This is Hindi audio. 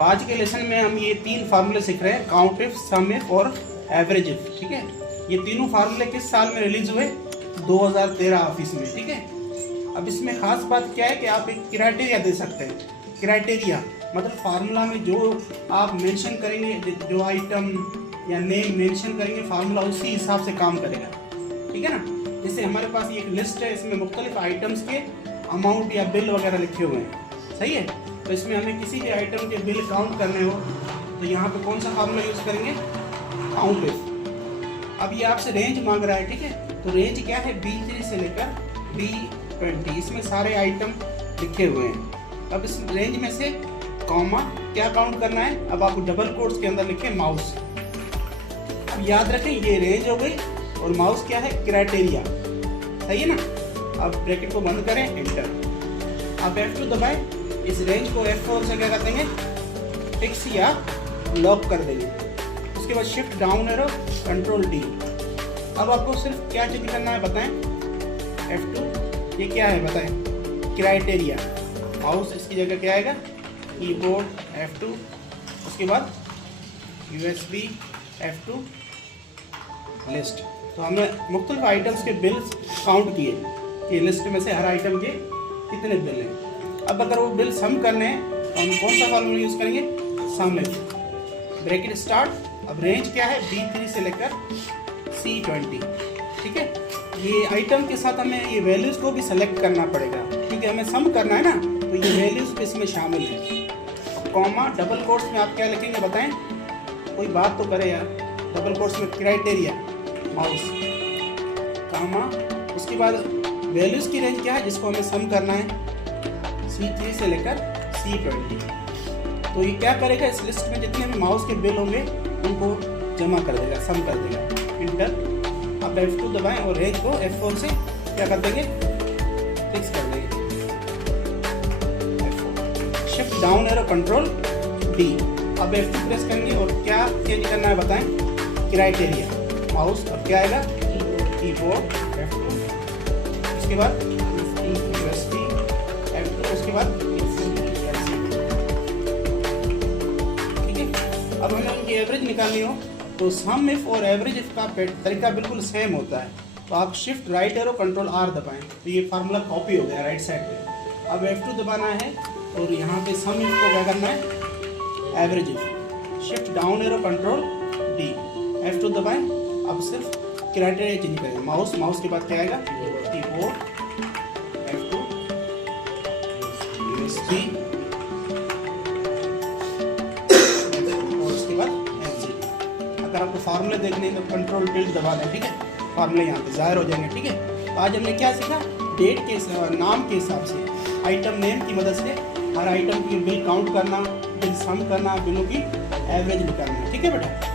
आज के लेसन में हम ये 3 फार्मूले सीख रहे हैं, काउंट इफ, सम इफ और एवरेज इफ। ठीक है, ये तीनों फार्मूले किस साल में रिलीज हुए? 2013 ऑफिस में। ठीक है, अब इसमें खास बात क्या है कि आप एक क्राइटेरिया दे सकते हैं। क्राइटेरिया मतलब फार्मूला में जो आप मेंशन करेंगे, जो आइटम या नेम मेंशन करेंगे, फार्मूला उसी हिसाब से काम करेगा। ठीक है ना, जैसे हमारे पास ये एक लिस्ट है, इसमें मुख्तलिफ आइटम्स के अमाउंट या बिल वगैरह लिखे हुए हैं। सही है, तो इसमें हमें किसी भी आइटम के बिल काउंट करने हो तो यहाँ पे कौन सा फार्मूला यूज़ करेंगे? Count if. अब ये आपसे रेंज मांग रहा है। ठीक है, तो रेंज क्या है? B3 से लेकर B20, इसमें सारे आइटम लिखे हुए हैं। अब इस रेंज में से कॉमा क्या काउंट करना है? अब आपको डबल कोट्स के अंदर लिखे माउस। अब याद रखें ये रेंज हो गई और माउस क्या है? क्राइटेरिया। सही है ना। अब ब्रैकेट को बंद करें, एंटर। अब F2 दबाएं, इस रेंज को F4 से क्या कर देंगे? फिक्स या लॉक कर देंगे। उसके बाद shift down arrow, control D। अब आपको सिर्फ क्या चेंज करना है बताएं? F2, ये क्या है बताएं? क्राइटेरिया। माउस इसकी जगह क्या आएगा? कीबोर्ड F2, उसके बाद USB F2, लिस्ट। तो हमने मुख्तलिफ आइटम्स के बिल्स काउंट किए कि लिस्ट में से हर आइटम के कितने बिल हैं। अब अगर वो बिल सम करने हैं तो हम कौन सा फार्मूला यूज़ करेंगे? सम इफ। Bracket start. अब रेंज क्या है? B3 से लेकर C20। ठीक है, ये आइटम के साथ हमें ये वैल्यूज़ को भी सेलेक्ट करना पड़ेगा। ठीक है, हमें सम करना है ना, तो ये वैल्यूज़ भी इसमें शामिल है। कॉमा डबल कोट्स में आप क्या लिखेंगे बताएं? कोई बात तो करे यार। डबल कोट्स में क्राइटेरिया, माउस, कॉमा, उसके बाद वैल्यूज़ की रेंज क्या है जिसको हमें सम करना है? C3 से लेकर C20। तो ये क्या करेगा? इस लिस्ट में जितने भी माउस के बिल होंगे उनको जमा कर देगा, सम कर देगा। इंटर। अब F2 दबाएं और रेंज को F4 से क्या कर देंगे? फिक्स कर देंगे। F4, shift down arrow, control D। अब F2 प्रेस करेंगे और क्या चेंज करना है बताएं? Criteria, mouse. अब क्या आएगा? कीबोर्ड F2, उसके बाद USB F2, उसके बाद ठीक है। अब हमें उनकी एवरेज निकालनी हो तो सम इफ और एवरेज इफ का तरीका बिल्कुल सेम होता है। तो आप shift right arrow, control R दबाएं तो ये फार्मूला कॉपी हो गया राइट साइड पे। अब F2 दबाना है और यहाँ पे सम इफ को क्या करना है? Average if. Shift down arrow, control D। F2 दबाएं। अब सिर्फ क्राइटेरिया चेंज करेंगे, माउस के बाद क्या आएगा? कीबोर्ड F2, USB और उसके बाद F0। अगर आपको फार्मूले देखने हैं तो कंट्रोल टिल्ट दबा दें। ठीक है, फार्मूले यहाँ पे जाहिर हो जाएंगे। ठीक है, तो आज हमने क्या सीखा? डेट के नाम के हिसाब से, आइटम नेम की मदद से हर आइटम की बिल काउंट करना, बिल सम करना, बिलों की एवरेज निकालना। ठीक है बेटा।